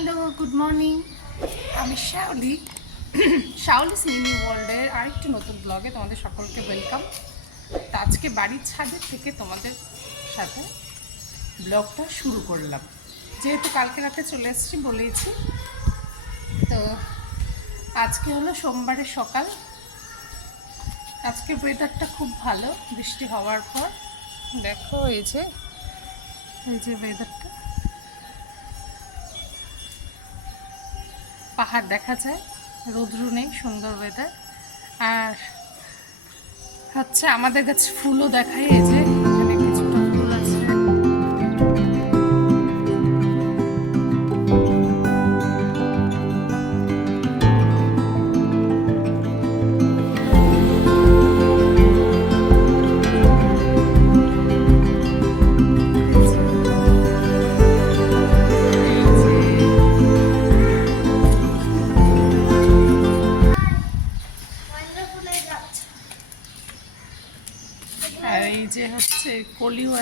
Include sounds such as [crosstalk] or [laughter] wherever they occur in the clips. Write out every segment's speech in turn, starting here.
Hello good morning আমি Shaoli Shaoli synonym ওয়ার্ল্ডের আরেকটি নতুন ব্লগে তোমাদের সকলকে ওয়েলকাম তো আজকে বাড়ির ছাদের থেকে তোমাদের সাথে ব্লগটা শুরু করলাম। যেহেতু কালকে রাতে চলে এসেছি বলেইছি। তো আজকে হলো সোমবারের সকাল। আজকে ওয়েদারটা খুব ভালো, বৃষ্টি হওয়ার পর। দেখো, এই যে এই যে ওয়েদারটা পাহাড় দেখা যায়, রৌদ্র নেই, সুন্দর ওয়েদার আর হচ্ছে আমাদের কাছে ফুলও দেখায় এই যে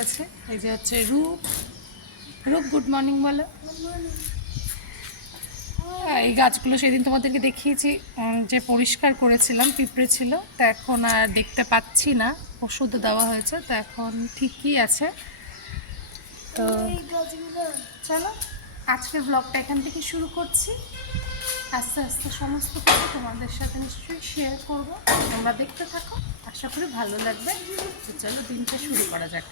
আছে? এই যে হচ্ছে রূপ। রূপ গুড মর্নিং বলো। এই গাছগুলো সেদিন তোমাদেরকে দেখিয়েছি যে পরিষ্কার করেছিলাম, পিঁপড়ে ছিল। তা এখন আর দেখতে পাচ্ছি না। ওষুধ দেওয়া হয়েছে, তো এখন ঠিকই আছে। তো চলো, আজকের ব্লগটা এখান থেকে শুরু করছি। আস্তে আস্তে সমস্ত কিছু তোমাদের সাথে নিশ্চয়ই শেয়ার করব। তোমরা দেখতে থাকো। আশা করি ভালো লাগবে। চলো দিনটা শুরু করা যাক।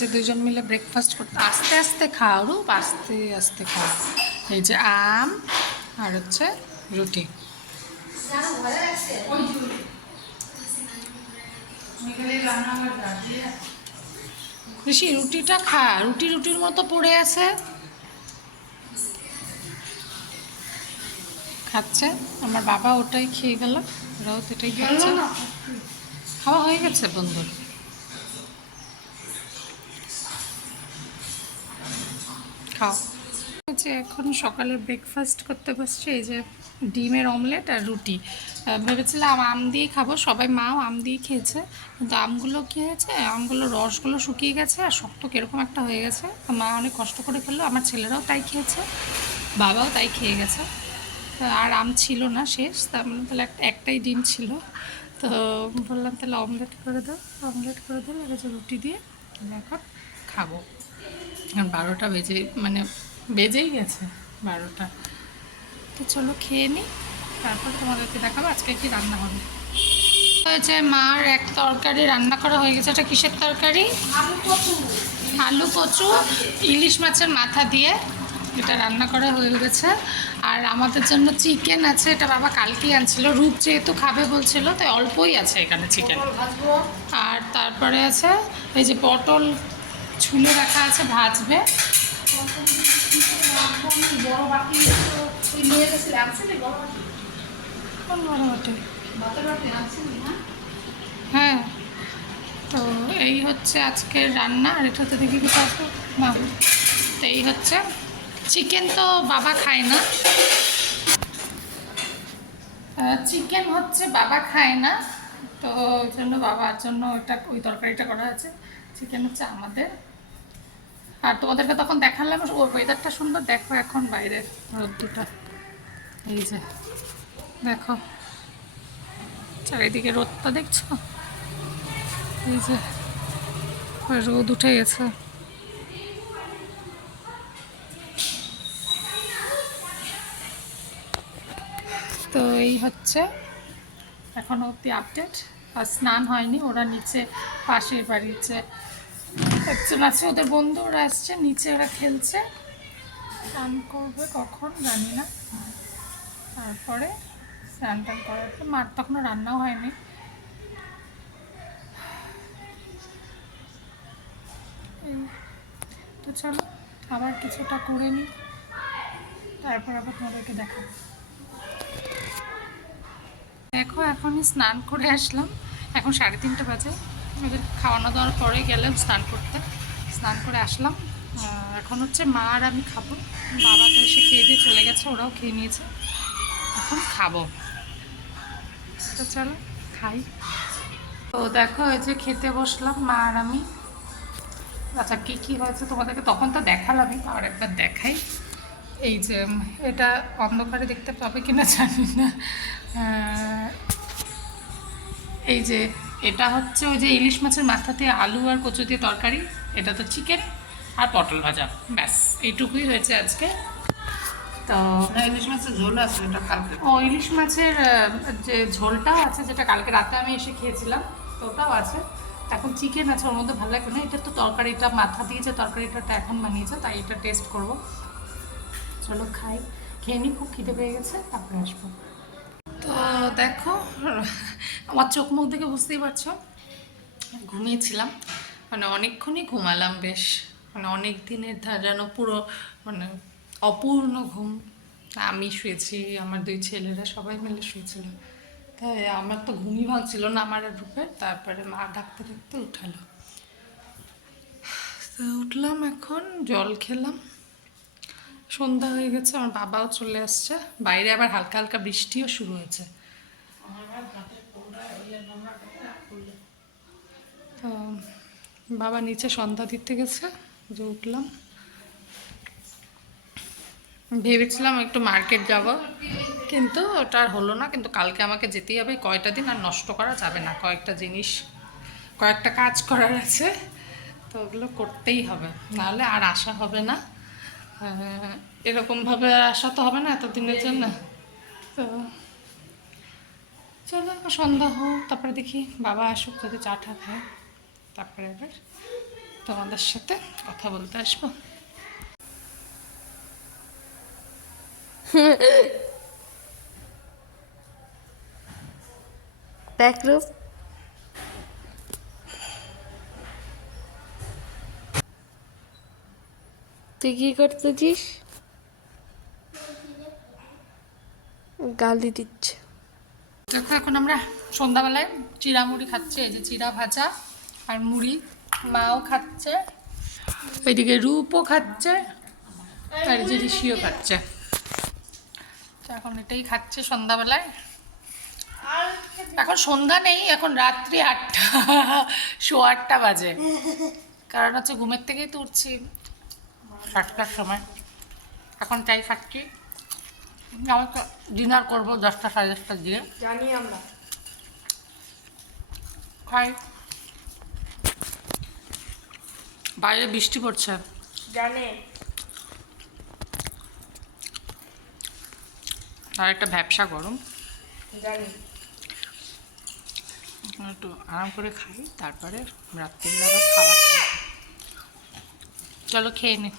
যে দুজন মিলে ব্রেকফাস্ট করতে আস্তে আস্তে খাও রূপ আস্তে আস্তে খাও। এই যে আম আর হচ্ছে রুটি। ঋষি রুটিটা খা। রুটি রুটির মতো পড়ে আছে। খাচ্ছে। আমার বাবা ওটাই খেয়ে গেল। ওরাও তো এটাই খাচ্ছে। খাওয়া হয়ে গেছে বন্ধুর। খাও। হচ্ছে এখন সকালে ব্রেকফাস্ট করতে বসছে, এই যে ডিমের অমলেট আর রুটি। ভেবেছিলাম আম দিয়ে খাব, সবাই মাও আম দিয়ে খেয়েছে, কিন্তু আমগুলো কী হয়েছে? আমগুলো রসগুলো শুকিয়ে গেছে আর শক্ত কীরকম একটা হয়ে গেছে। মা অনেক কষ্ট করে খেলো আমার ছেলেরাও তাই খেয়েছে, বাবাও তাই খেয়ে গেছে। আর আম ছিল না শেষ তার মানে তাহলে একটা একটাই ডিম ছিল। তো বললাম তাহলে অমলেট করে দাও অমলেট করে দিলে এবার রুটি দিয়ে এখন খাব। এখন বারোটা বেজে মানে বেজেই গেছে বারোটা। তো চলো খেয়ে নিই তারপর তোমাদেরকে দেখাবো আজকে কি রান্না হবে। হয়েছে মার এক তরকারি রান্না করা হয়ে গেছে এটা কিসের তরকারি? আলু কচু। ইলিশ মাছের মাথা দিয়ে এটা রান্না করা হয়ে গেছে। আর আমাদের জন্য চিকেন আছে এটা বাবা কালকেই আনছিল রূপ যেহেতু খাবে বলছিল তাই অল্পই আছে এখানে চিকেন। আর তারপরে আছে এই যে পটল ছুলে রাখা আছে, ভাজবে। বড় বাটি নিয়ে গেছিলে বড় বাটি কোন বড় বাটি? না হ্যাঁ। তো এই হচ্ছে আজকের রান্না, আর এটাতে দেখি কিছু আছে না তো এই হচ্ছে চিকেন তো বাবা খায় না। চিকেন হচ্ছে বাবা খায় না। তো ওই জন্য বাবার জন্য ওইটা, ওই তরকারিটা করা আছে। চিকেন হচ্ছে আমাদের। আর তোমাদেরকে তখন দেখালাম ওর ওয়েদারটা সুন্দর। দেখো এখন বাইরের রোদ্দুটা এই যে, দেখো। চারিদিকে রোদটা দেখছ? এই যে, রোদ উঠে গেছে। তো এই হচ্ছে এখনও অব্দি আপডেট আর স্নান হয়নি, ওরা নিচে পাশের বাড়িতে একজন আছে ওদের বন্ধু ওরা আসছে, নিচে ওরা খেলছে। স্নান করবে কখন জানি না। তারপরে স্নান টান করার পর, মার তখনও রান্নাও হয়নি। তো চলো, আবার কিছুটা করে নিই তারপর আবার তোমাদেরকে দেখাবো। দেখো, এখনই স্নান করে আসলাম। এখন সাড়ে তিনটে বাজে। ওদের খাওয়ানো দাওয়ার পরে গেলাম স্নান করতে। স্নান করে আসলাম। এখন হচ্ছে মা আর আমি খাব। বাবা তো এসে খেয়ে দিয়ে চলে গেছে, ওরাও খেয়ে নিয়েছে। এখন খাব। তো চলো, খাই। তো দেখো, এই যে খেতে বসলাম মা আর আমি। আচ্ছা কী কী হয়েছে তোমাদেরকে তখন তো দেখালামই আর একবার দেখাই। এই যে এটা অন্ধকারে দেখতে পাবে কিনা জানি না। এই যে এটা হচ্ছে ওই যে ইলিশ মাছের মাথা দিয়ে আলু আর কচু দিয়ে তরকারি এটা তো চিকেন আর পটল ভাজা। ব্যাস এইটুকুই হয়েছে আজকে। তো ইলিশ মাছের ঝোল আছে এটা কালকে। ও ইলিশ মাছের যে ঝোলটাও আছে যেটা কালকে রাতে আমি এসে খেয়েছিলাম তো ওটাও আছে। এখন চিকেন আছে ওর মধ্যে ভালো লাগবে না। এটা তো তরকারিটা মাথা দিয়েছে তরকারিটা তো এখন বানিয়েছে তাই এটা টেস্ট করব। চলো খাই। খেয়ে নিই খুব খিদে পেয়ে গেছে তারপরে আসব। দেখো, আমার চোখ মুখ দেখে বুঝতেই পারছ। ঘুমিয়েছিলাম মানে অনেকক্ষণই ঘুমালাম বেশ। মানে অনেক দিনের ধা যেন পুরো মানে অপূর্ণ ঘুম। আমি শুয়েছি, আমার দুই ছেলেরা সবাই মিলে শুয়েছিল। তাই আমার তো ঘুমই ভাঙছিল না, আমার রূপে তারপরে মা ডাকতে ডাকতে উঠালো। তো উঠলাম এখন, জল খেলাম। সন্ধ্যা হয়ে গেছে আমার বাবাও চলে আসছে। বাইরে আবার হালকা হালকা বৃষ্টিও শুরু হয়েছে। তো বাবা নিচে সন্ধ্যা দিতে গেছে যে উঠলাম। ভেবেছিলাম একটু মার্কেট যাব কিন্তু ওটা আর হলো না কিন্তু কালকে আমাকে যেতেই হবে কয়টা দিন আর নষ্ট করা যাবে না কয়েকটা জিনিস কয়েকটা কাজ করার আছে তো ওগুলো করতেই হবে। নাহলে আর আসা হবে না। এরকমভাবে আর আসা তো হবে না এতদিনের জন্য। তো চলো সন্ধ্যা হোক তারপরে দেখি বাবা আসুক যদি চা টা খায়। তারপরে এবার তোমাদের সাথে কথা বলতে আসব। [laughs] দেখ রূপ তুই কি করতেছিস? গালি দিচ্ছে। দেখো, এখন আমরা সন্ধ্যাবেলায় চিড়া মুড়ি খাচ্ছি, এই যে চিড়া ভাজা আর মুড়ি। মাও খাচ্ছে, ওইদিকে রূপও খাচ্ছে, আর যে ঋষিও খাচ্ছে। এখন এটাই খাচ্ছে সন্ধ্যাবেলায়। এখন সন্ধ্যা নেই, এখন রাত্রি আটটা শো আটটা বাজে। কারণ হচ্ছে ঘুমের থেকেই তো উঠছি। সাতটার সময়। এখন চাই খাচ্ছি আমি তো ডিনার করব দশটা সাড়ে দশটার দিকে। জানি আমরা। খাই। বাইরে বৃষ্টি পড়ছে। জানে। আর একটা ব্যবসা গরম। জানি। একটু আরাম করে খাই তারপরে রাত্রিবেলা আবার খাবার চলো খেয়ে নে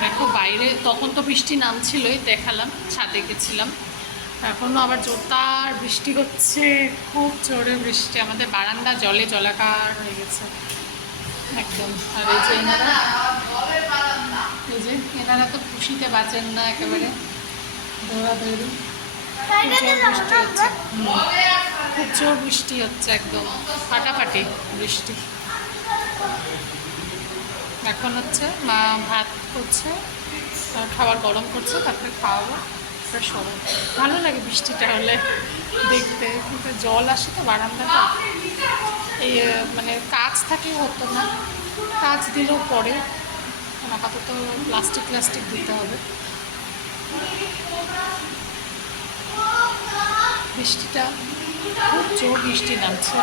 দেখো বাইরে তখন তো বৃষ্টি নামছিলই, দেখালাম, ছাদে গেছিলাম। এখনও আবার জোরদার বৃষ্টি হচ্ছে, খুব জোরে বৃষ্টি। আমাদের বারান্দা জলে জলাকার হয়ে গেছে। একদম। আর এই যে এনারা, এই যে এনারা তো খুশিতে বাঁচেন না একেবারে। দৌড়াদৌড়ি। খুব জোর বৃষ্টি হচ্ছে একদম। ফাটাফাটি বৃষ্টি। এখন হচ্ছে মা ভাত করছে। খাবার গরম করছে, তারপরে খাওয়াবো, তারপরে শোবো। ভালো লাগে বৃষ্টিটা হলে দেখতে, কিন্তু জল আসে তো বারান্দাটা। এই মানে কাজ থাকলে হতো না। কাজ দিলেও পরে। আপাতত প্লাস্টিক প্লাস্টিক দিতে হবে। বৃষ্টিটা খুব জোর বৃষ্টি নামছে।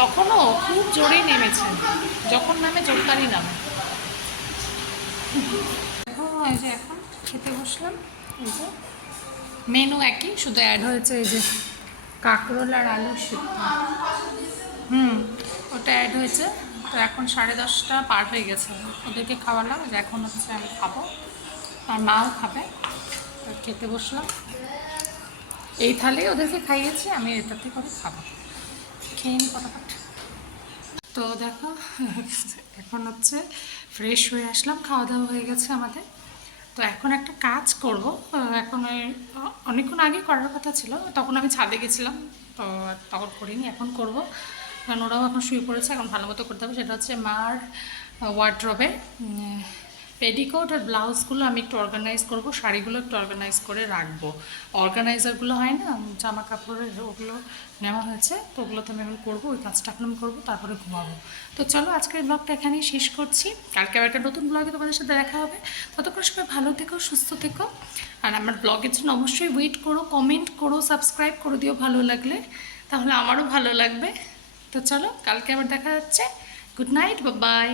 তখনও খুব জোরেই নেমেছে। যখন নামে জোরদারই নামে। এই যে এখন খেতে বসলাম, এই যে। মেনু একই, শুধু অ্যাড হয়েছে এই যে কাঁকরোল আর আলু সিদ্ধ। হুম, ওটা অ্যাড হয়েছে। তো এখন সাড়ে দশটা পার হয়ে গেছে। ওদেরকে খাওয়ালাম, যে এখন হচ্ছে আমি খাব। আর মাও খাবে। খেতে বসলাম। এই থালে ওদেরকে খাইয়েছি, আমি এটাতে করে খাব। খেয়ে নি ফটাফট। তো দেখো, এখন হচ্ছে ফ্রেশ হয়ে আসলাম খাওয়া দাওয়া হয়ে গেছে আমাদের। তো এখন একটা কাজ করব। এখন অনেকক্ষণ আগে করার কথা ছিল, তখন আমি ছাদে গেছিলাম। তো তখন করিনি, এখন করব। কারণ ওরাও এখন শুয়ে পড়েছে, এখন ভালো মতো করতে হবে। সেটা হচ্ছে মার ওয়ার্ড্রবে পেডিকোট আর ব্লাউজগুলো আমি একটু অর্গানাইজ করব, শাড়িগুলো একটু অর্গানাইজ করে রাখব। অর্গানাইজারগুলো হয় না জামা কাপড়ের ওগুলো নেওয়া হয়েছে, তো ওগুলোতে আমি এখন করব, ওই কাজটা এখন আমি করব, তারপরে ঘুমাবো। তো চলো, আজকের ব্লগটা এখানেই শেষ করছি। কালকে আবার একটা নতুন ব্লগে তোমাদের সাথে দেখা হবে। ততক্ষণ সবাই ভালো থেকো, সুস্থ থেকো। আর আমার ব্লগের জন্য অবশ্যই ওয়েট করো কমেন্ট করো সাবস্ক্রাইব করে দিও ভালো লাগলে। তাহলে আমারও ভালো লাগবে। তো চলো, কালকে আবার দেখা যাচ্ছে গুড নাইট বা বাই